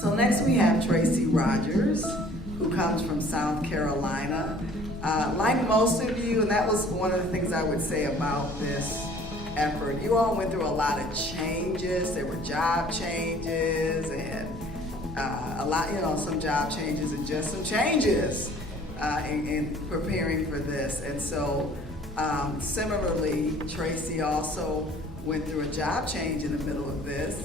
So next we have Tracy Rogers, who comes from South Carolina. Like most of you, and that was one of the things I would say about this effort, you all went through a lot of changes. There were job changes and a lot, some job changes and just some changes in preparing for this. And so similarly, Tracy also went through a job change in the middle of this,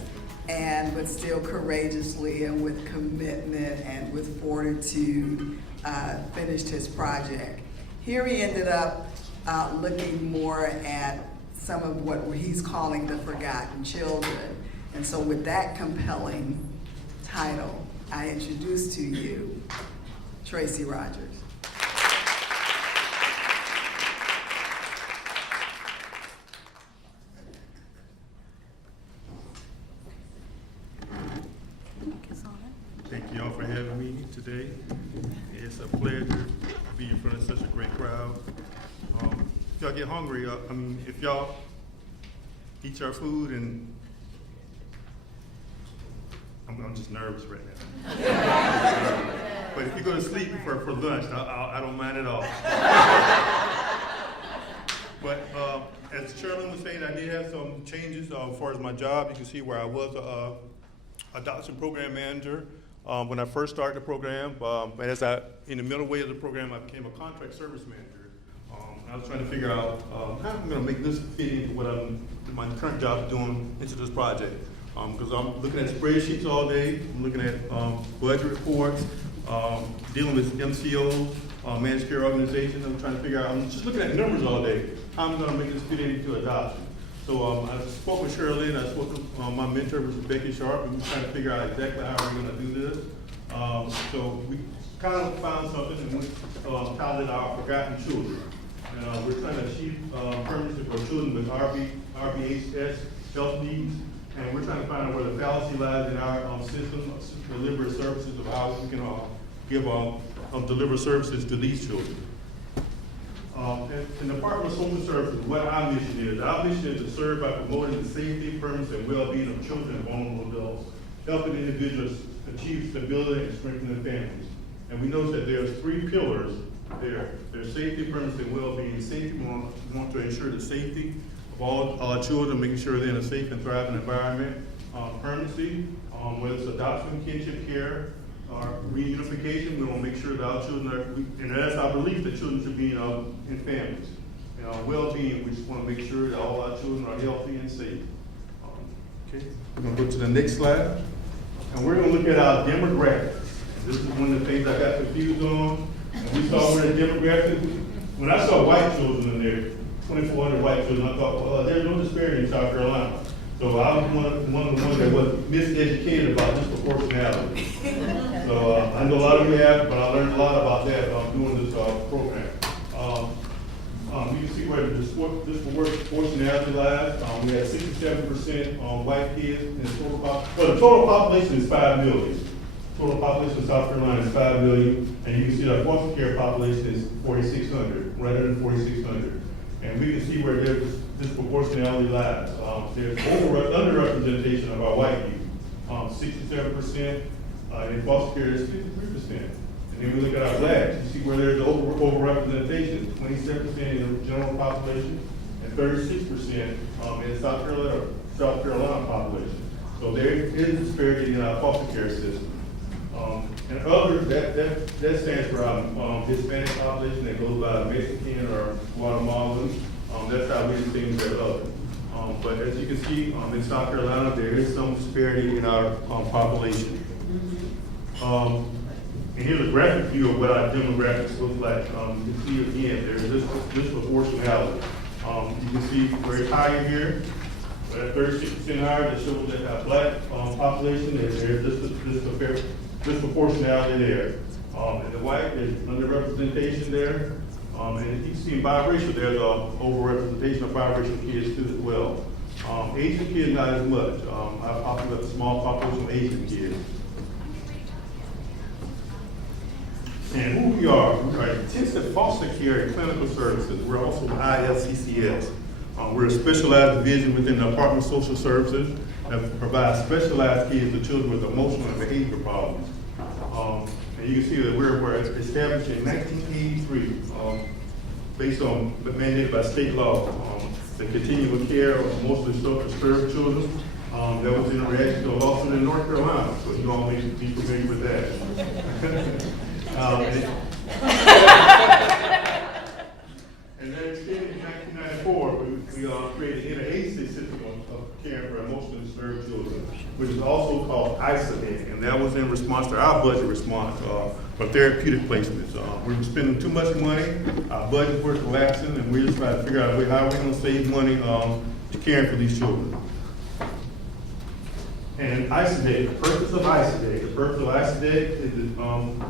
but still courageously and with commitment and with fortitude finished his project. Here he ended up looking more at some of what he's calling the forgotten children. And so with that compelling title, I introduce to you Tracy Rogers. Thank you all for having me today. It's a pleasure to be in front of such a great crowd. If y'all get hungry, if y'all eat your food, and I'm just nervous right now. But if you go to sleep for lunch, I don't mind at all. But as Sherilyn was saying, I did have some changes as far as my job. You can see where I was a adoption program manager when I first started the program. And in the middle way of the program, I became a contract service manager. I was trying to figure out how I'm going to make this fit into what my current job is doing into this project. Because I'm looking at spreadsheets all day, I'm looking at budget reports, dealing with MCOs, managed care organizations. I'm trying to figure out, I'm just looking at numbers all day, how I'm going to make this fit into adoption. So I spoke with Sherilyn, I spoke with my mentor, which was Becky Sharp, and we're trying to figure out exactly how we're going to do this. So we kind of found something and we titled it our Forgotten Children. And we're trying to achieve permanency for children with RBHS health needs. And we're trying to find out where the fallacy lies in our system to deliver services of how we can deliver services to these children. In the Department of Social Services, what our mission is to serve by promoting the safety, permanence, and well-being of children and vulnerable adults, helping individuals achieve stability and strengthening families. And we know that there's three pillars there. There's safety, permanence, and well-being. Safety, we want to ensure the safety of all our children, making sure they're in a safe and thriving environment. Permanency, whether it's adoption, kinship care, reunification, we want to make sure that our children are, and that's our belief that children should be in families. And well-being, we just want to make sure that all our children are healthy and safe. Okay, we're going to go to the next slide. And we're going to look at our demographics. This is one of the things I got confused on. And we saw where the demographics, when I saw white children in there, 2,400 white children, I thought, well, there's no disparity in South Carolina. So I was one of the ones that was miseducated about disproportionality. So I know a lot of you have, but I learned a lot about that doing this program. You can see where the disproportionality lies. We had 67% white kids in the total population. Well, the total population is 5 million. Total population of South Carolina is 5 million, and you can see the foster care population is 4,600, rather than 4,600. And we can see where there's disproportionality lies. There's underrepresentation of our white youth, 67%, and in foster care is 53%. And then we look at our blacks, you see where there's overrepresentation, 27% in the general population and 36% in the South Carolina population. So there is disparity in our foster care system. And others, that stands for our Hispanic population that goes by Mexican or Guatemalan. That's how we distinguish that other. But as you can see, in South Carolina, there is some disparity in our population. And here's a graphic view of what our demographics look like. You can see again, there's this disproportionality. You can see very high here, at 36% higher, that shows that our black population, there's disproportionality there. And the white, there's underrepresentation there. And you can see in biracial, there's an overrepresentation of biracial kids too as well. Asian kids, not as much. I've talked about a small population of Asian kids. And who we are intensive foster care and clinical services. We're also IFCCS. We're a specialized division within the Department of Social Services. that provide specialized kids to children with emotional and behavior problems. And you can see that we're established in 1983, based on mandated by state law, the continuum of care of emotionally disturbed children. That was in reaction to a lawsuit in North Carolina, so you all may be familiar with that. And then extended in 1994, we created an interagency system of caring for emotionally disturbed children, which is also called ISONET, and that was in response to our budget response for therapeutic placements. We were spending too much money, our budget was collapsing, and we just trying to figure out a way how we're going to save money to caring for these children. And ISONET, the purpose of ISONET is to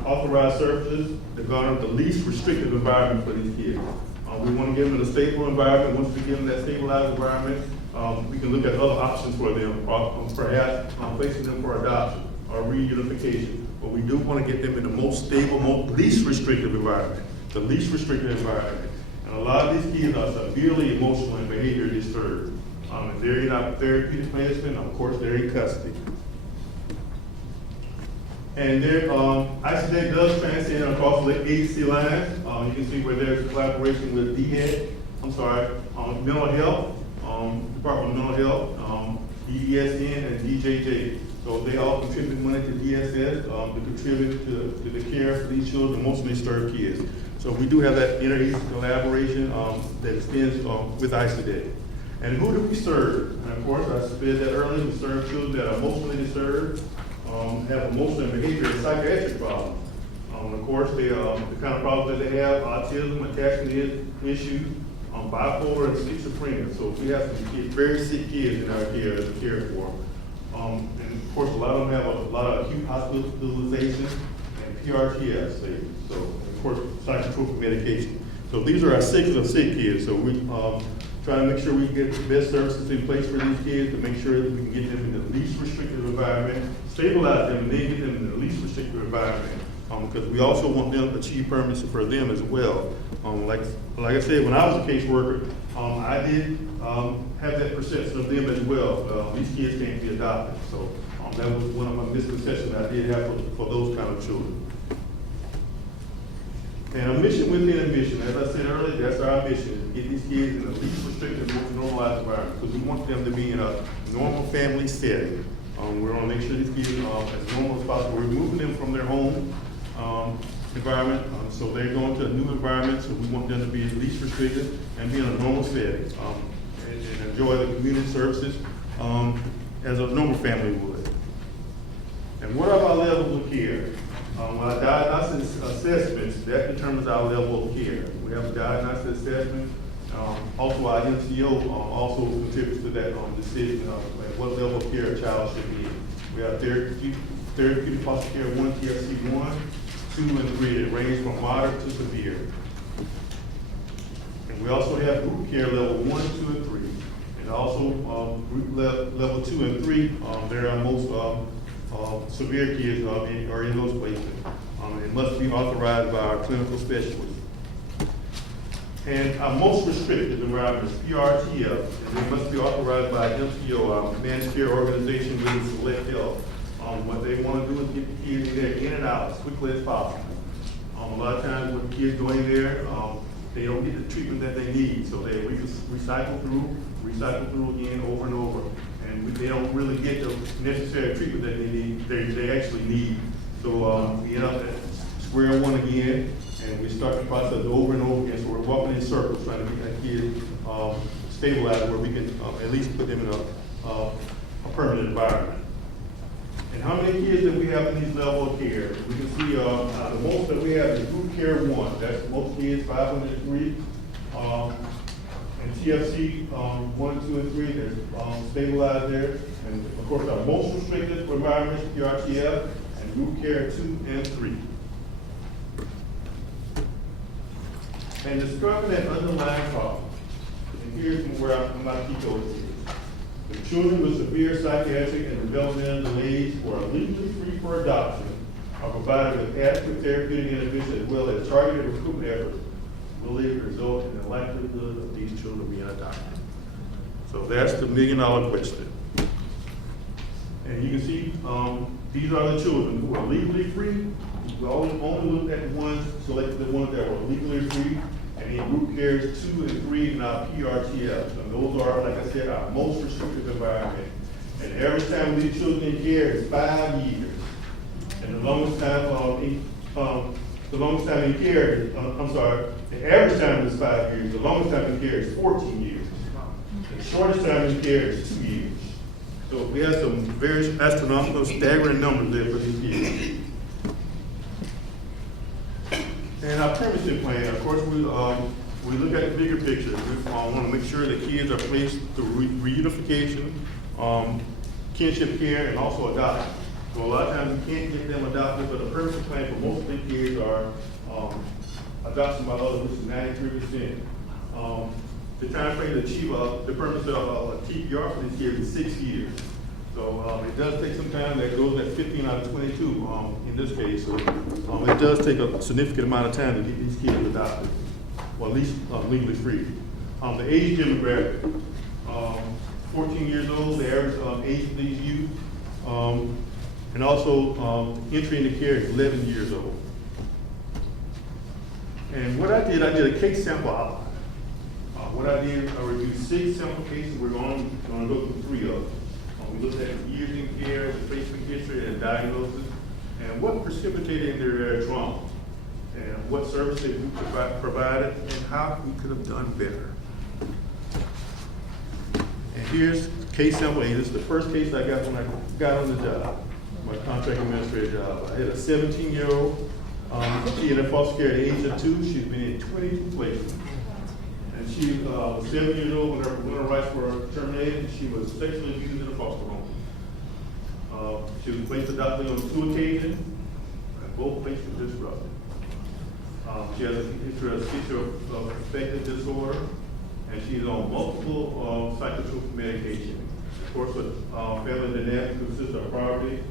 authorize services that garner the least restrictive environment for these kids. We want to give them a stable environment. Once we give them that stabilized environment, we can look at other options for them, perhaps placing them for adoption or reunification. But we do want to get them in the most stable, least restrictive environment, the least restrictive environment. And a lot of these kids are severely emotional and behavior disturbed. If they're in our therapeutic placement, of course, they're in custody. And there, ISONET does transcend across the agency lines. You can see where there's a collaboration with mental health, Department of Mental Health, EDSN, and DJJ. So they all contribute money to DSS to contribute to the care for these children, emotionally disturbed kids. So we do have that interagency collaboration that extends with ISONET. And who do we serve? And of course, I said that earlier, we serve children that are emotionally disturbed, have emotional and behavioral and psychiatric problems. Of course, the kind of problems that they have: autism, attachment issues, bipolar, and schizophrenia. So we have some very sick kids in our care that we care for. And of course, a lot of them have a lot of acute hospitalization and PRTF, so of course, psychotropic medication. So these are our sick kids. So we try to make sure we get the best services in place for these kids to make sure that we can get them in the least restrictive environment, stabilize them, and then get them in the least restrictive environment. Because we also want them to achieve permanency for them as well. Like I said, when I was a caseworker, I did have that perception of them as well. These kids can't be adopted. So that was one of my misconceptions I did have for those kind of children. And a mission within a mission, as I said earlier, that's our mission, is to get these kids in the least restrictive, most normalized environment, because we want them to be in a normal family setting. We want to make sure these kids are as normal as possible. We're moving them from their home environment, so they're going to a new environment, so we want them to be least restricted and be in a normal setting and enjoy the community services as a normal family would. And what are our levels of care? Our diagnosis assessments, that determines our level of care. We have a diagnosis assessment. Also, our MCO also contributes to that decision of what level of care a child should be in. We have therapeutic foster care 1, TFC 1, 2, and 3 that range from moderate to severe. And we also have group care level 1, 2, and 3. And also group level 2 and 3, they're our most severe kids are in those places. It must be authorized by our clinical specialists. And our most restrictive environment is PRTF, and it must be authorized by MCO, our managed care organization with Select Health. What they want to do is get the kids in and out as quickly as possible. A lot of times when kids go in there, they don't get the treatment that they need, so they recycle through again over and over. And they don't really get the necessary treatment that they actually need. So we end up at square one again, and we start the process over and over again. So we're walking in circles trying to get that kid stabilized where we can at least put them in a permanent environment. And how many kids that we have in these level of care? We can see the most that we have is group care 1. That's most kids, 503. And TFC 1, 2, and 3, they're stabilized there. And of course, our most restricted environments, PRTF, and group care 2 and 3. And discovering that underlying problem. And here's where my PICO is. The children with severe psychiatric and developmental delays who are legally free for adoption are provided with adequate therapeutic intervention as well as targeted recruitment efforts will result in the likelihood of these children being adopted. So that's the $1 million question. And you can see, these are the children who are legally free. We only looked at the ones, selected the ones that were legally free, and in group cares 2 and 3 in our PRTF. And those are, like I said, our most restrictive environment. And the average time we leave children in care is 5 years. And the longest time in care, the average time is 5 years. The longest time in care is 14 years. The shortest time in care is 2 years. So we have some very astronomical, staggering numbers there for these kids. And our permanency plan, of course, we look at the bigger picture. We want to make sure that kids are placed through reunification, kinship care, and also adoption. So a lot of times we can't get them adopted, but the permanency plan for most of the kids are adoption by others, which is 93%. The time frame to achieve the permanency of a TPR for these kids is 6 years. So it does take some time. That goes at 15 out of 22 in this case. So it does take a significant amount of time to get these kids adopted, or at least legally free. The age demographic, 14 years old, the average age of these youth, and also entry into care is 11 years old. And what I did a case sample outline. What I did, I reviewed 6 sample cases. We're going to go through 3 of them. We looked at years in care, the placement history, and diagnosis, and what precipitated their trauma, and what services we provided, and how we could have done better. And here's case sample A. This is the first case I got when I got on the job, my contract administrator job. I had a 17-year-old, she in foster care at the age of 2. She's been in 22 placements. And she was 7 years old when her parental rights were terminated. She was sexually abused in a foster home. She was placed adopted on 2 occasions, and both places were disrupted. She has a history of schizoaffective disorder, and she's on multiple psychotropic medication. Of course, with family dynamics consists of poverty,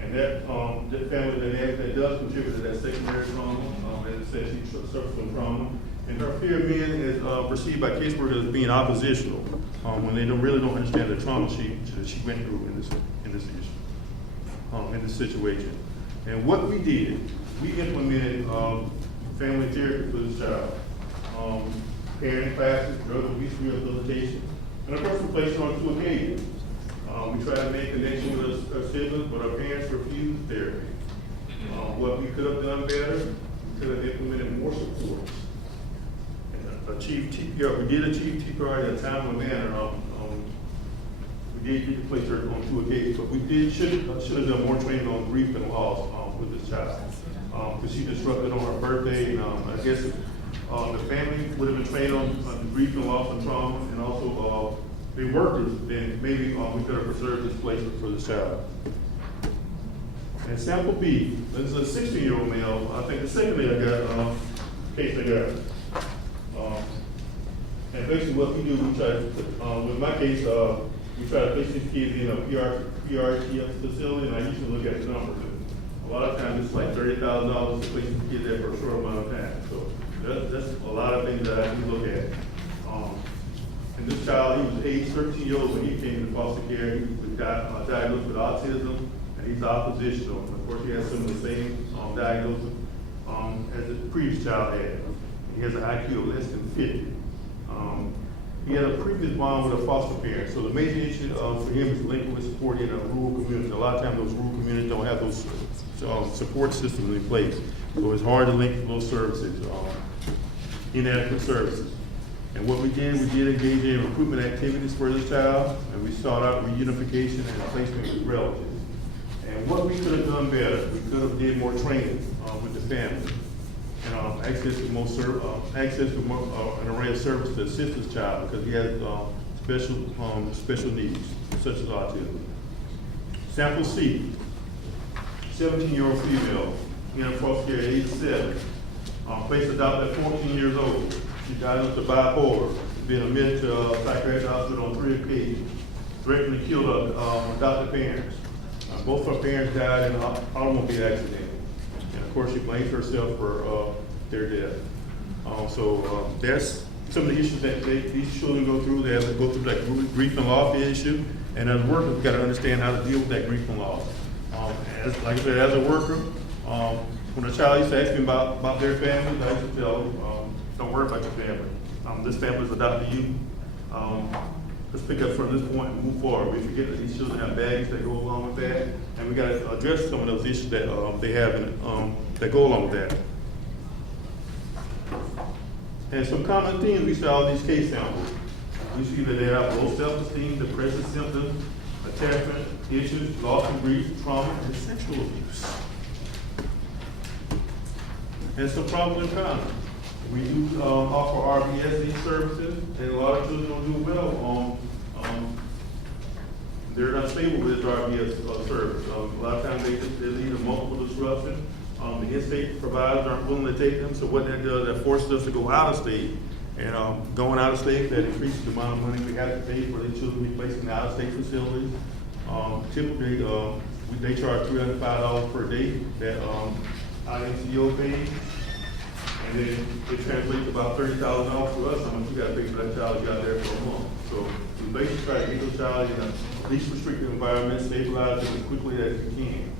and that family dynamic that does contribute to that secondary trauma. As I said, she suffers from trauma. And her fear of men is perceived by caseworkers as being oppositional when they really don't understand the trauma she went through in this situation. And what we did, we implemented family therapy for this child, parenting classes, drug abuse rehabilitation, and of course we placed her on 2 occasions. We tried to make a connection with her siblings, but her parents refused therapy. What we could have done better, we could have implemented more support. Achieve TPR. We did achieve TPR in a timely manner. We did get to place her on 2 occasions, but we should have done more training on grief and loss with this child, because she disrupted on her birthday, and I guess the family would have been trained on grief and loss and trauma, and also the workers. Then maybe we could have preserved this placement for this child. And sample B, this is a 16-year-old male. I think the second day I got case I got. And basically what we do, we try to, with my case, we try to place these kids in a PRTF facility, and I usually look at the numbers. A lot of times it's like $30,000 to place these kids there for a short amount of time. So that's a lot of things that I do look at. And this child, he was age 13 years old when he came to foster care. He was diagnosed with autism, and he's oppositional. Of course, he has some of the same diagnosis as the previous child had. He has an IQ of less than 50. He had a previous bond with a foster parent. So the major issue for him is linking with support in a rural community. A lot of times those rural communities don't have those support systems in place. So it's hard to link those services, inadequate services. And what we did engage in recruitment activities for this child, and we sought out reunification and placement with relatives. And what we could have done better, we could have did more training with the family. And access to an array of services to assist this child because he has special needs, such as autism. Sample C, 17-year-old female, in foster care at age 7, placed adopted at 14 years old. She diagnosed with bipolar, been admitted to a psychiatric hospital on 3 occasions, threatened to kill her adopted parents. Both her parents died in an automobile accident. And of course, she blames herself for their death. That's some of the issues that these children go through. They have to go through that grief and loss issue. And as workers, we got to understand how to deal with that grief and loss. Like I said, as a worker, when a child used to ask me about their family, I used to tell them, don't worry about your family. This family's adopted you. Let's pick up from this point and move forward. We forget that these children have baggage that go along with that, and we got to address some of those issues that they have that go along with that. And some common themes we saw in these case samples. We see that they have low self-esteem, depressive symptoms, attachment issues, loss and grief, trauma, and sexual abuse. And some problems in common. We do offer RBSD services, and a lot of children don't do well they're not stable with this RBS service. A lot of times they lead to multiple disruptions. The in-state providers aren't willing to take them, so what that does, that forces us to go out of state. And going out of state, that increases the amount of money we have to pay for the children we place in out-of-state facilities. Typically, they charge $305 per day that IMCO pays. And then it translates to about $30,000 for us, how much you gotta pay for that child you got there for a month. So we basically try to get those child in a least restricted environment, stabilize them as quickly as we can.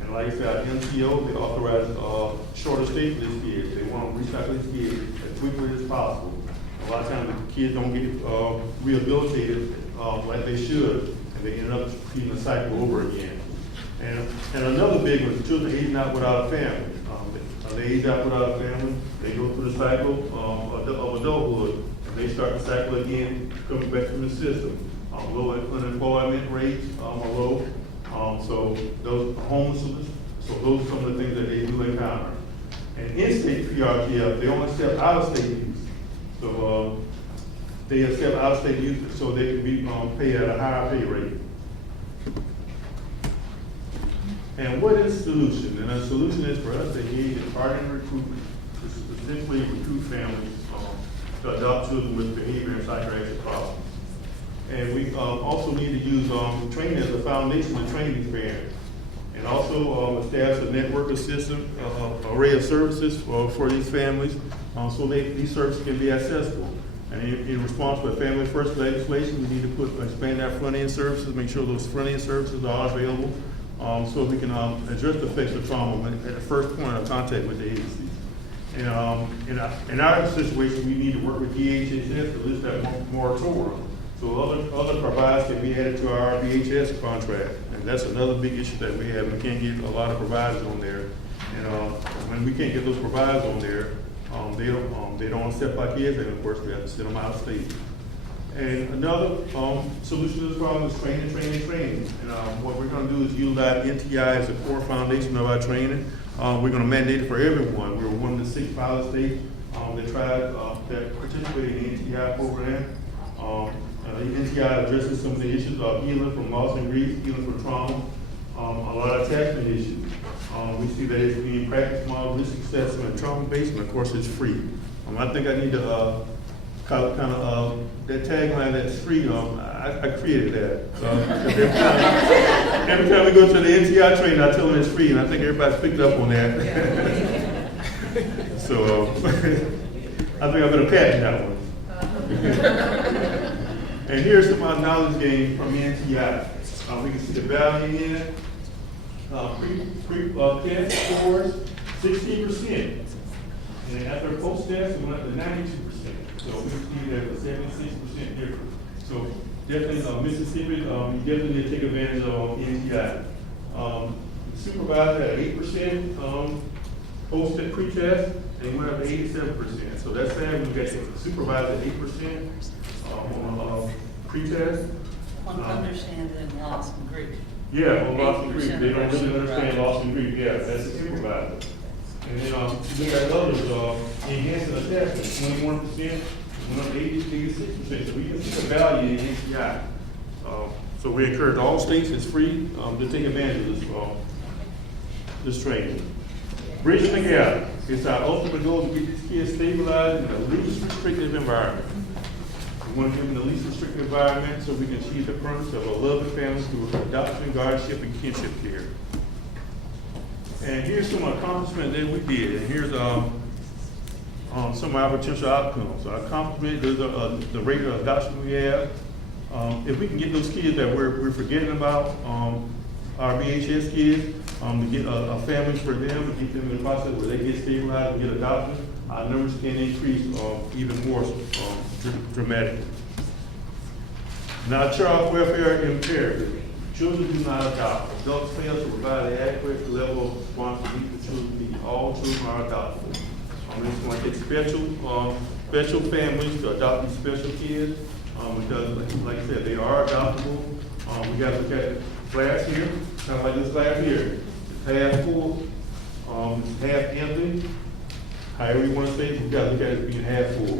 And like I said, MCO, they authorize shorter stay for these kids. They want to recycle these kids as quickly as possible. A lot of times the kids don't get rehabilitated like they should, and they end up repeating the cycle over again. And another big one is children aging out without a family. They age out without a family, they go through the cycle of adulthood, and they start the cycle again, coming back from the system. Low unemployment rates are low, so those homelessness, so those are some of the things that they do encounter. And in-state PRTF, they only accept out-of-state youth. So they accept out-of-state youth so they can be paid at a higher pay rate. And what is the solution? And the solution is for us to engage in targeted recruitment, to specifically recruit families to adopt children with behavior and psychiatric problems. And we also need to use training as a foundation to train these parents. And also establish a network of system, array of services for these families so these services can be accessible. And in response to the Family First legislation, we need to expand our front-end services, make sure those front-end services are available so we can address the effects of trauma at the first point of contact with the agencies. And in our situation, we need to work with DHHS to list that moratorium. So other providers can be added to our RBHS contract, and that's another big issue that we have. We can't get a lot of providers on there, and when we can't get those providers on there, they don't accept our kids, and of course we have to send them out of state. And another solution to this problem is training. And what we're going to do is utilize NTI as a core foundation of our training. We're going to mandate it for everyone. We're one of the 6 pilot states that participate in the NTI program. The NTI addresses some of the issues of healing from loss and grief, healing from trauma, a lot of attachment issues. We see that it's being practiced model risk assessment, trauma-based, and of course it's free. I think I need to that tagline that's free, I created that. Every time we go to the NTI training, I tell them it's free, and I think everybody's picked up on that. So I think I better patent that one. And here's some of our knowledge gained from the NTI. We can see the value in it. Pre-test scores, 16%. And after post-test, it went up to 92%. So we see that a 76% difference. So definitely Mississippi, you definitely need to take advantage of NTI. Supervisor at 8% post-test pre-test, they went up to 87%. So that's sad when we got supervisor at 8% on pre-test. Want to understand the loss and grief. Yeah, well, loss and grief. They don't really understand loss and grief. Yeah, that's the supervisor. And then we got others, enhancing attachment, 21%, went up to 86%. So we can see the value in NCI. So we encourage all states, it's free, to take advantage of this training. Bridging the gap. It's our ultimate goal to get these kids stabilized in the least restrictive environment. We want to give them the least restrictive environment so we can achieve the purpose of a loving family through adoption, guardianship, and kinship care. And here's some accomplishments that we did. And here's some of our potential outcomes. So our accomplishment is the rate of adoption we have. if we can get those kids that we're forgetting about, our VHS kids, to get a family for them, to get them in the process where they get stabilized and get adopted, our numbers can increase even more dramatically. Now, child welfare imperative. Children do not adopt. Adults fail to provide an adequate level of response to meet the children's needs. All children are adoptable. It's going to take special families to adopt these special kids because, like I said, they are adoptable. We got to look at glass here, kind of like this glass here. It's half full, it's half empty. However you want to say it, we got to look at it being half full.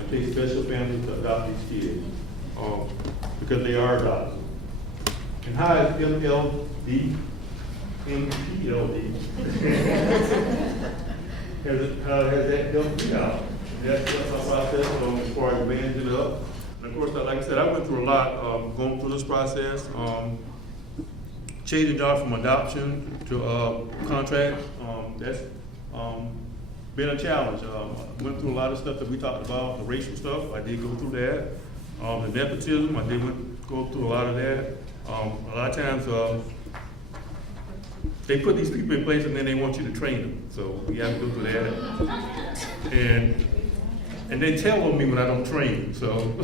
It takes special families to adopt these kids because they are adoptable. And how is MPLD? How has that helped me out? That's my process as far as managing it up. And of course, like I said, I went through a lot going through this process. Changing job from adoption to contract, that's been a challenge. I went through a lot of stuff that we talked about, the racial stuff, I did go through that. The nepotism, I did go through a lot of that. A lot of times, they put these people in place and then they want you to train them. So we have to go through that. And they tell on me when I don't train. So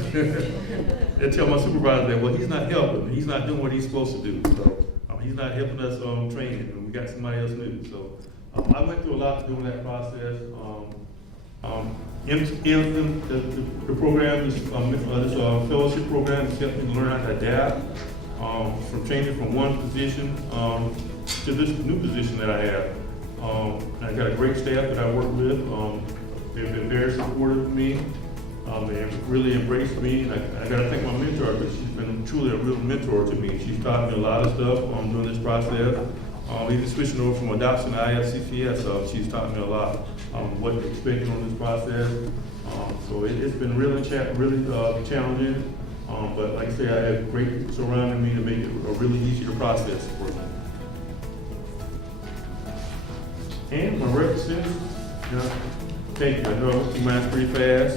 they tell my supervisor that, well, he's not helping. He's not doing what he's supposed to do. So he's not helping us training, and we got somebody else new. So I went through a lot during that process. The program, this fellowship program, has helped me learn how to adapt from changing from one position to this new position that I have. I got a great staff that I work with. They've been very supportive of me. They have really embraced me. And I got to thank my mentor because she's been truly a real mentor to me. She's taught me a lot of stuff during this process. Even switching over from adoption to IFCCS, she's taught me a lot what to expect on this process. So it's been really challenging. But like I say, I have great people surrounding me to make it a really easier process for me. And my representative, thank you. I know I went through mine pretty fast.